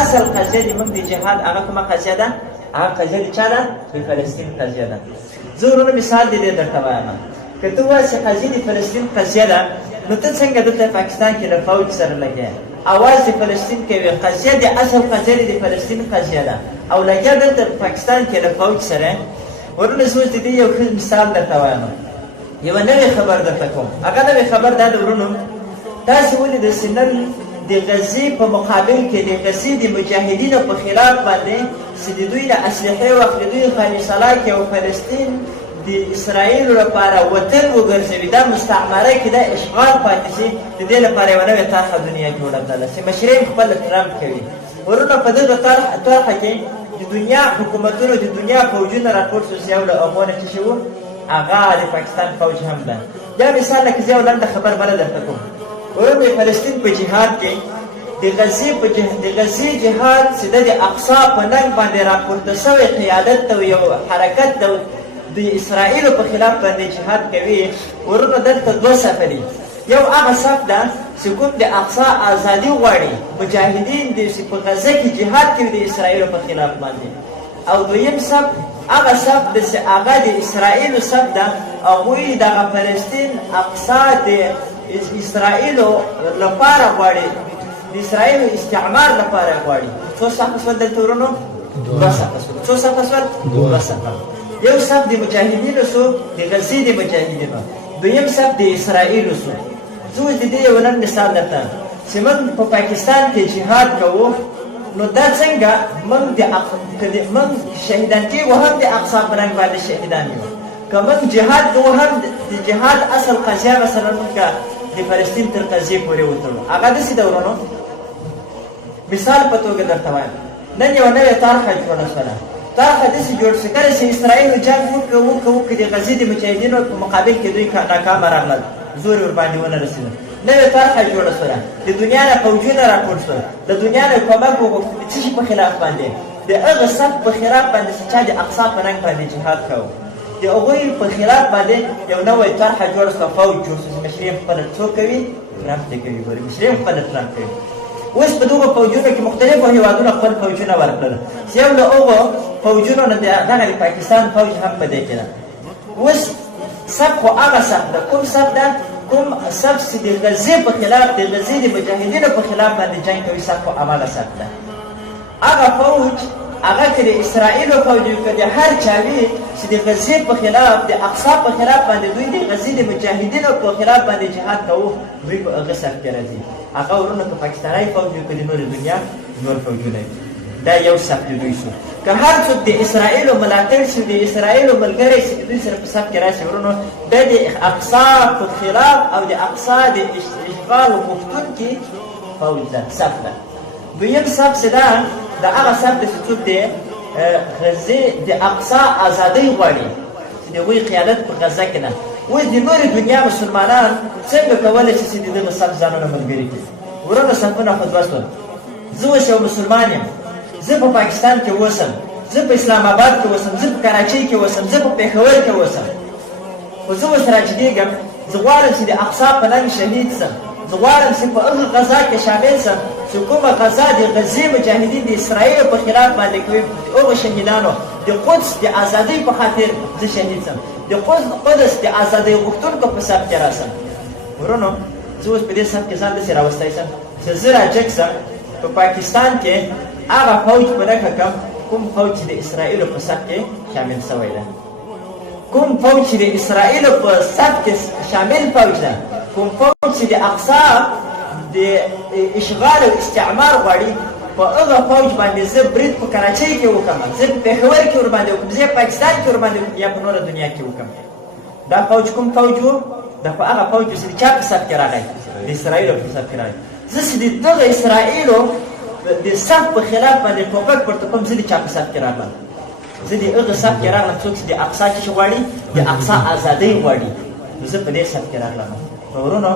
اصل قضیه د موږ د جهاد هغه کومه قضیه ده؟ هغه قضیه د چا ده؟ د فلسطین قضیه ده. زه ورونه مثال د دې درته وایم. که ته وایې چې قضیه د فلسطین قضیه ده، نو ته څنګه دلته پاکستان کې له فوج سره لګیا اواز د فلسطین کوي؟ قضیه د اصل قضیه د فلسطین قضیه ده او لګیا دلته پاکستان کې له فوج سره. ورونه زه اوس د دې یو ښه مثال درته وایم، یوه نوې خبر درته کوم. هغه نوې خبر دا ده ورونو، تاسې ولیدل چې نن د غزې په مقابل کې د غزې د مجاهدینو په خلاف باندې چې د دوی له اسلحې واخلي، دوی خانصلا کې او فلسطین د اسرائیلو لپاره وطن وګرځوي، دا مستعمره کې دا اشغال پاتې شي. د دې لپاره یوه نوې طرحه دنیا کې جوړه کړله چې مشرۍ خپل ټرمپ کوي. ورونه په دغه طرحه کې د دنیا حکومتونو د دنیا فوجونه راټول شو چې یو له هغو نه څه شي وو؟ هغه د پاکستان فوج هم ده. یا مثال لکه زه یو لنډه خبر بله درته کوم. وایي فلسطین په جهاد کې د غزې جهاد چې د اقصا په ننګ باندې راپورته شوی قیادت ته یو حرکت د اسرائیلو په خلاف باندې جهاد کوي. ورونه دلته دوه صفه دي. یو هغه صف ده چې کوم د اقصا ازادي غواړي مجاهدین د په غزه کې جهاد کوي د اسرائیلو په خلاف باندې، او دویم صف هغه صف ده چې هغه د اسرائیلو صف ده، هغوی دغه فلسطین اقصا د اسرائیلو لپاره غواړي، د اسرائیلو استعمار لپاره غواړي. څو صفه شول دلته ورونو؟ دوه صفه شول. څو صفه شول؟ دوه صفه. یو صف د مجاهدینو شو، د غزې د مجاهدینو. دویم صف د اسرائیلو شو. زه اوس د دې یو نن مثال درته، چې موږ په پاکستان کې جهاد کوو، نو دا څنګه موږ شهیدان کېږو هم د اقصا په رنګ باندې شهیدان یو. که موږ جهاد کوو هم د جهاد اصل قضیه مثلا موږ د فلسطین تر قضیې پورې وتړو. هغه داسې ده ورونو، مثال په توګه درته وایم. نن یوه نوې طرحه جوړه شوله. طرحه داسې جوړ شو کله چې اسرائیلو جنګ وکړه د غزې د مجاهدینو په مقابل کې دوی ناکامه راغلل، زور یې ورباندې ونه رسېده. نوې طرحه جوړه شوله، د دنیا نه فوجونه راټول شول، د دنیا نه کومک وغوښتل د څه شي په خلاف باندې؟ د هغه صف په خلاف باندې چې چا د اقصا په رنګ باندې جهاد کوو، د هغوی په خلاف باندې یو نوې طرحه جوړه شوه، فوج جوړ شو چې مشري یې خپله څوک کوي؟ ټرمپ ته کوي. ګورې مشري یې خپله ټرمپ کوي. اوس په دغو فوجونو کې مختلفو هېوادونو خپل فوجونه ورکړل، چې یو له هغو فوجونو نه دغه د پاکستان فوج هم په دې کې ده. اوس صف خو هغه صف ده، کوم صف ده؟ کوم صف چې د غزې په خلاف د غزې د مجاهدینو په خلاف باندې جنګ کوي، صف خو هماغه صف ده. هغه فوج هغه که د اسرائیلو فوج وي که د هر چا وي چې د غزې په خلاف د اقصا په خلاف باندې دوی د غزې د مجاهدینو په خلاف باندې جهاد کوو، دوی په هغه صف کې راځي. هغه ورونه که پاکستانی فوج وي که د نورې دنیا نور فوجونه وي، دا یو صف د دوی شو. که هر څوک د اسرائیلو ملاتړ شي، د اسرائیلو ملګری شي، د دوی سره په صف کې راشي ورونو، دا د اقصا په خلاف او د اقصا د اشغال غوښتونکي فوج ده، صف ده. دویم صف چې ده د هغه صف ده چې څوک د غزې د اقصا ازادۍ غواړي، چې د هغوی قیادت په غزه کې ده. اوس د نورې دنیا مسلمانان څنګه کولی شي چې د دغه صف ځانونه ملګري کړي؟ ورونه صفونه خو دوه شول. زه اوس یو مسلمان یم، زه په پاکستان کې اوسم، زه په اسلام آباد کې اوسم، زه په کراچۍ کې اوسم، زه په پېښور کې اوسم، خو زه اوس راجدېږم، زه غواړم چې د اقصا په ننګ شهید سم، زه غواړم چې په هغه غزا کې شامل سم چې کومه غزا د غزې مجاهدین د اسرائیلو په خلاف باندې کوي. هغو شهیدانو د قدس د ازادۍ په خاطر زه شهید سم، د قدس د ازادۍ غوښتونکو په صف کې راسم. ورونو زه اوس په دې صف کې ځان داسې راوستی سم چې زه راجګ سم په پاکستان کې هغه فوج په نښه کړم کوم فوج چې د اسرائیلو په صف کې شامل شوی ده، کوم فوج چې د اسرائیلو په صف کې شامل فوج ده، کوم فوج چې د اقصا د اشغال او استعمار غواړي، په هغه فوج باندې زه برید په کراچۍ کې وکړم، زه په پېښور کې ورباندې وکړم، زه په پاکستان کې ورباندې وکړم، یا په نوره دنیا کې وکړم. دا فوج کوم فوج و؟ دا په هغه فوج چې د چا په صف کې راغی؟ د اسرائیلو په صف کې راغی. زه چې د دغه اسرائیلو د صف په خلاف باندې ټوپک پورته کوم، زه د چا په صف کې راغلم؟ زه د هغه صف کې راغلم څوک چې د اقصا څه غواړي؟ د اقصا ازادۍ غواړي. نو زه په دې صف کې راغلم. ورونو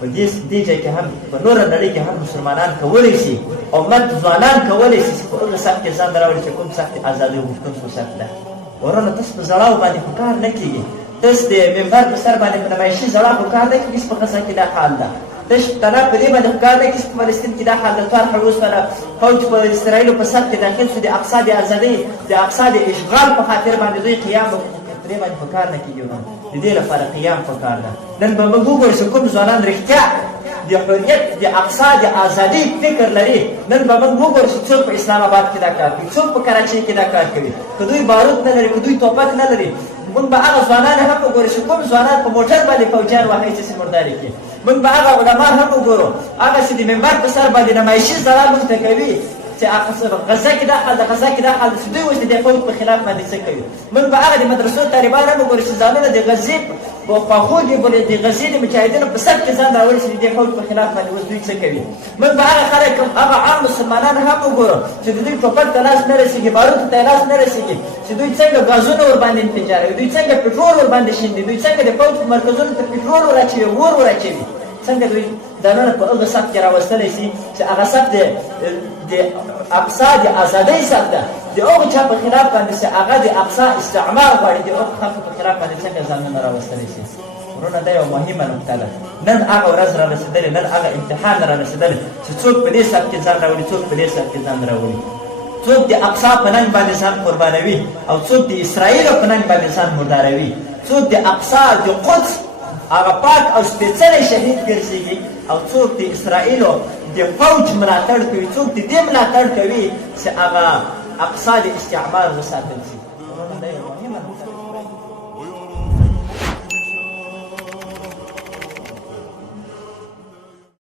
په دې ځای کې هم په نوره نړۍ کې هم مسلمانان کولی شي، امت ځوانان کولی شي چې په هغه صف کې ځان راوړي چې کوم صف د ازادۍ غوښتونکو صف ده. ورونو تاسو په زړاو باندې خو کار نه کېږي، تاسو د منبر په سر باندې په نمایشي زړه خو کار نه کېږي، په غزه کې دا حال ده. تش تنه په دې باندې ښکار دی چې په فلسطین کې دا حال د طرح اوس فوج په اسرائیلو په سر کې داخل شو د اقصا د ازادۍ د اقصا د اشغال په خاطر باندې دوی قیام په دې باندې په کار نه کېږي د دې لپاره قیام په کار ده نن به موږ وګورو چې کوم ځوانان رښتیا د حریت د اقصا د ازادۍ فکر لري نن به موږ وګورو چې څوک په اسلام آباد کې دا کار کوي څوک په کراچۍ کې دا کار کوي که دوی بارود نه لري که دوی توپک نه لري موږ به هغه ځوانان هم وګورو چې کوم ځوانان په موټر باندې فوجیان وهي چې مرداري کوي موږ به هغه علما هم وګورو هغه چې د منبر په سر باندې نمایشي ځلا موږ ته کوي چې غزه کې دا حال د غزه کې دا حال چې دوی اوس د فوج په خلاف باندې څه کوي موږ به هغه د مدرسو طالبان هم وګورو چې ځانونه د غزې په خواخوږ د غزې د مجاهدینو په صف کې ځان راوړي چې د فوج په خلاف باندې اوس دوی څه کوي موږ به هغه خلک هغه عام مسلمانان هم وګورو چې د دوی ټوپک ته لاس نه رسېږي بارود ته لاس نه رسېږي چې دوی څنګه ګازونه ورباندې انفجاروي دوی څنګه پټرول ورباندې شیندي دوی څنګه د فوج په مرکزونو ته پټرول وراچوي اور وراچوي څنګه دوی ځانونه په هغه صف کې راوستلی شي چې هغه صف د اقصا د ازادۍ صف ده د هغو چا په خلاف باندې چې هغه د اقصا استعمار غواړي د هغو خلکو په خلاف باندې څنګه ځانونه راوستلی شي ورونه دا یوه مهمه نقطه ده نن هغه ورځ را رسېدلې نن هغه امتحان را رسېدلی چې څوک په دې صف کې ځان راوړي څوک په دې صف کې ځان راوړي څوک د اقصا په ننګ باندې ځان قربانوي او څوک د اسرائیلو په ننګ باندې ځان مرداروي څوک د اقصا د قدس هغه پاک او سپېڅلی شهید ګرځېږي او څوک د اسرائیلو د فوج ملاتړ کوي څوک د دې ملاتړ کوي چې هغه اقصا د استعمار وساتل شي